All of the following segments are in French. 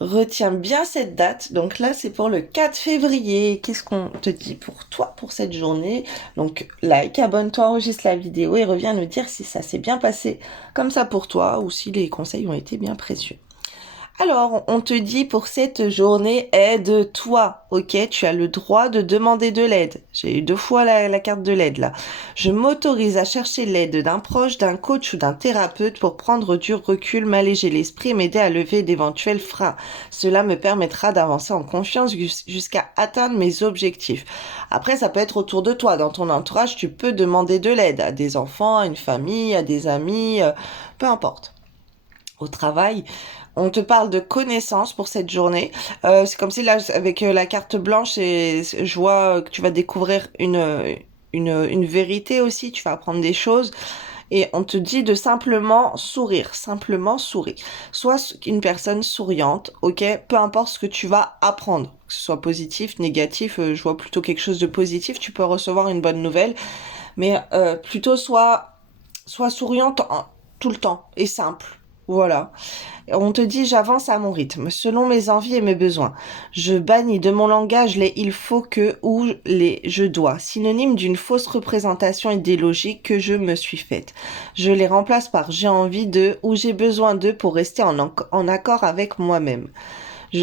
Retiens bien cette date. Donc là, c'est pour le 4 février. Qu'est-ce qu'on te dit pour toi, pour cette journée? Donc, like, abonne-toi, enregistre la vidéo et reviens nous dire si ça s'est bien passé comme ça pour toi ou si les conseils ont été bien précieux. Alors, on te dit pour cette journée, aide-toi, ok? Tu as le droit de demander de l'aide. J'ai eu 2 fois la carte de l'aide là. Je m'autorise à chercher l'aide d'un proche, d'un coach ou d'un thérapeute pour prendre du recul, m'alléger l'esprit et m'aider à lever d'éventuels freins. Cela me permettra d'avancer en confiance jusqu'à atteindre mes objectifs. Après, ça peut être autour de toi. Dans ton entourage, tu peux demander de l'aide à des enfants, à une famille, à des amis, peu importe. Au travail, on te parle de connaissances pour cette journée. C'est comme si là, avec la carte blanche, je vois que tu vas découvrir une vérité aussi, tu vas apprendre des choses. Et on te dit de simplement sourire, simplement sourire. Sois une personne souriante, ok? Peu importe ce que tu vas apprendre, que ce soit positif, négatif, je vois plutôt quelque chose de positif, tu peux recevoir une bonne nouvelle, mais plutôt sois souriante tout le temps et simple. Voilà. On te dit j'avance à mon rythme, selon mes envies et mes besoins. Je bannis de mon langage les il faut que ou les je dois, synonyme d'une fausse représentation idéologique que je me suis faite. Je les remplace par j'ai envie de ou j'ai besoin de pour rester en accord avec moi-même.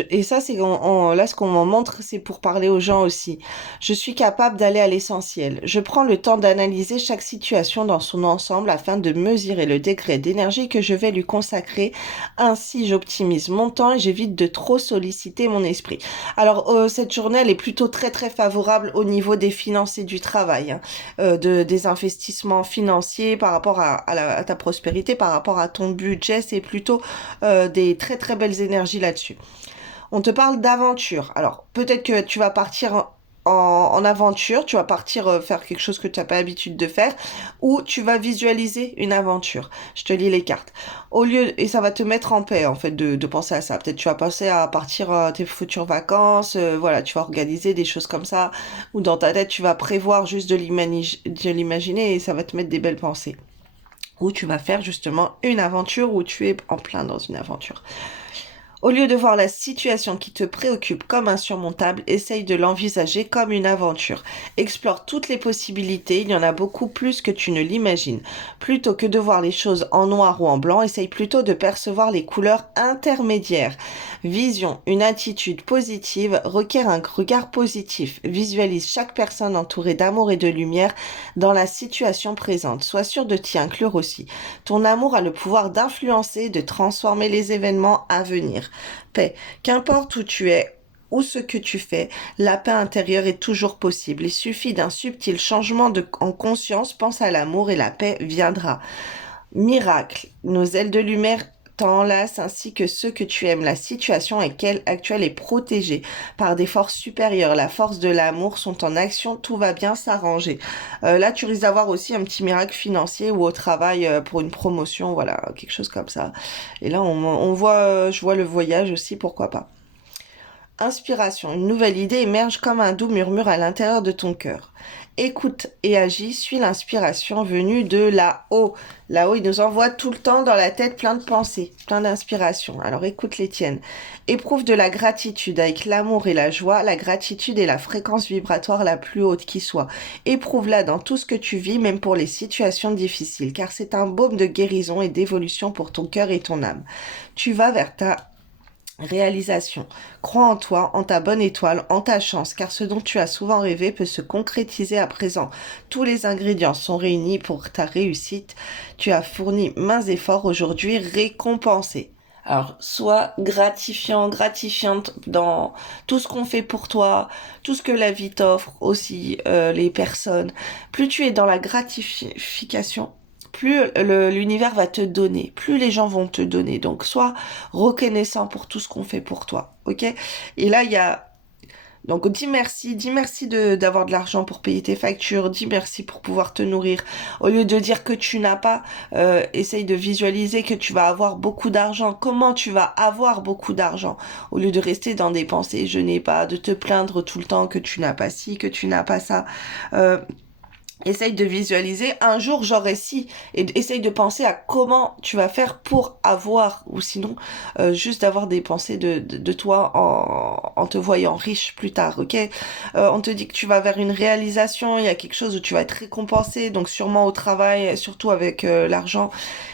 Et ça, c'est là ce qu'on m'en montre, c'est pour parler aux gens aussi. Je suis capable d'aller à l'essentiel. Je prends le temps d'analyser chaque situation dans son ensemble afin de mesurer le degré d'énergie que je vais lui consacrer. Ainsi, j'optimise mon temps et j'évite de trop solliciter mon esprit. Alors, cette journée, elle est plutôt très très favorable au niveau des finances et du travail, hein, des investissements financiers par rapport à ta prospérité, par rapport à ton budget. C'est plutôt des très très belles énergies là-dessus. On te parle d'aventure. Alors, peut-être que tu vas partir en aventure, tu vas partir faire quelque chose que tu n'as pas l'habitude de faire, ou tu vas visualiser une aventure. Je te lis les cartes. Et ça va te mettre en paix, en fait, de penser à ça. Peut-être tu vas penser à partir tes futures vacances, voilà, tu vas organiser des choses comme ça, ou dans ta tête, tu vas prévoir juste de l'imaginer et ça va te mettre des belles pensées. Ou tu vas faire justement une aventure où tu es en plein dans une aventure. Au lieu de voir la situation qui te préoccupe comme insurmontable, essaye de l'envisager comme une aventure. Explore toutes les possibilités, il y en a beaucoup plus que tu ne l'imagines. Plutôt que de voir les choses en noir ou en blanc, essaye plutôt de percevoir les couleurs intermédiaires. Vision, une attitude positive requiert un regard positif. Visualise chaque personne entourée d'amour et de lumière dans la situation présente. Sois sûr de t'y inclure aussi. Ton amour a le pouvoir d'influencer et de transformer les événements à venir. Paix. Qu'importe où tu es ou ce que tu fais, la paix intérieure est toujours possible. Il suffit d'un subtil changement en conscience, pense à l'amour et la paix viendra. Miracle. Nos ailes de lumière t'enlacent ainsi que ceux que tu aimes. La situation actuelle est protégée par des forces supérieures. La force de l'amour sont en action. Tout va bien s'arranger. Là, tu risques d'avoir aussi un petit miracle financier ou au travail pour une promotion, voilà, quelque chose comme ça. Et là, on voit, je vois le voyage aussi, pourquoi pas. Inspiration. Une nouvelle idée émerge comme un doux murmure à l'intérieur de ton cœur. Écoute et agis, suis l'inspiration venue de là-haut. Là-haut, il nous envoie tout le temps dans la tête plein de pensées, plein d'inspirations. Alors écoute les tiennes. Éprouve de la gratitude avec l'amour et la joie. La gratitude est la fréquence vibratoire la plus haute qui soit. Éprouve-la dans tout ce que tu vis, même pour les situations difficiles, car c'est un baume de guérison et d'évolution pour ton cœur et ton âme. Tu vas vers ta réalisation. Crois en toi, en ta bonne étoile, en ta chance, car ce dont tu as souvent rêvé peut se concrétiser à présent. Tous les ingrédients sont réunis pour ta réussite. Tu as fourni mains et efforts aujourd'hui récompensés. Alors, sois gratifiante dans tout ce qu'on fait pour toi, tout ce que la vie t'offre, aussi les personnes. Plus tu es dans la gratification, plus l'univers va te donner, plus les gens vont te donner. Donc, sois reconnaissant pour tout ce qu'on fait pour toi, ok? Et là, il y a donc dis merci d'avoir de l'argent pour payer tes factures, dis merci pour pouvoir te nourrir. Au lieu de dire que tu n'as pas, essaye de visualiser que tu vas avoir beaucoup d'argent. Comment tu vas avoir beaucoup d'argent? Au lieu de rester dans des pensées je n'ai pas, de te plaindre tout le temps que tu n'as pas ci, que tu n'as pas ça. Essaye de visualiser un jour j'aurai ci et essaye de penser à comment tu vas faire pour avoir ou sinon juste d'avoir des pensées de toi en te voyant riche plus tard, ok? On te dit que tu vas vers une réalisation, il y a quelque chose où tu vas être récompensé, donc sûrement au travail, surtout avec l'argent.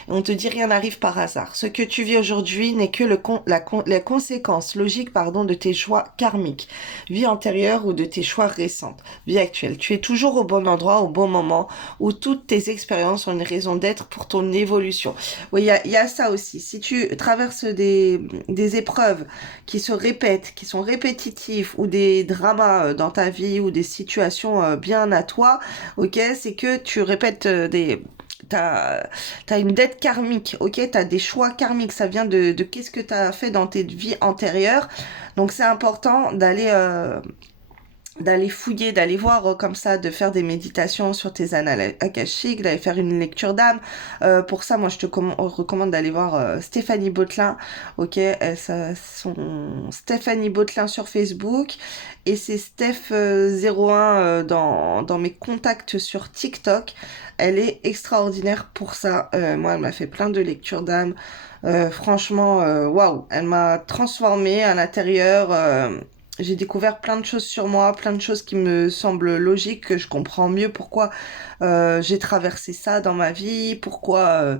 Et on te dit rien n'arrive par hasard. Ce que tu vis aujourd'hui n'est que la conséquence logique pardon de tes choix karmiques, vie antérieure ou de tes choix récents, vie actuelle. Tu es toujours au bon endroit, au bon moment, où toutes tes expériences ont une raison d'être pour ton évolution. Oui, il y a ça aussi. Si tu traverses des épreuves qui se répètent, qui sont répétitives, ou des dramas dans ta vie, ou des situations bien à toi, ok, c'est que tu répètes t'as une dette karmique, ok? T'as des choix karmiques, ça vient de qu'est-ce que t'as fait dans tes vies antérieures. Donc c'est important d'aller fouiller, d'aller voir comme ça, de faire des méditations sur tes annales akashiques, d'aller faire une lecture d'âme. Pour ça, moi, je te recommande d'aller voir Stéphanie Botelin, ok? Son Stéphanie Botelin sur Facebook et c'est Steph 01 dans mes contacts sur TikTok. Elle est extraordinaire pour ça. Moi, elle m'a fait plein de lectures d'âme. Franchement, waouh, elle m'a transformée à l'intérieur. J'ai découvert plein de choses sur moi, plein de choses qui me semblent logiques, que je comprends mieux pourquoi j'ai traversé ça dans ma vie, pourquoi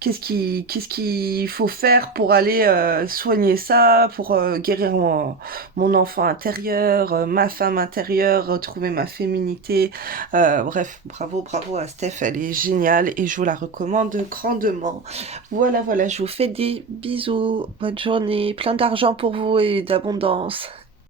qu'est-ce qu'il faut faire pour aller soigner ça, pour guérir mon enfant intérieur, ma femme intérieure, retrouver ma féminité. Bref, bravo à Steph, elle est géniale et je vous la recommande grandement. Voilà, je vous fais des bisous, bonne journée, plein d'argent pour vous et d'abondance.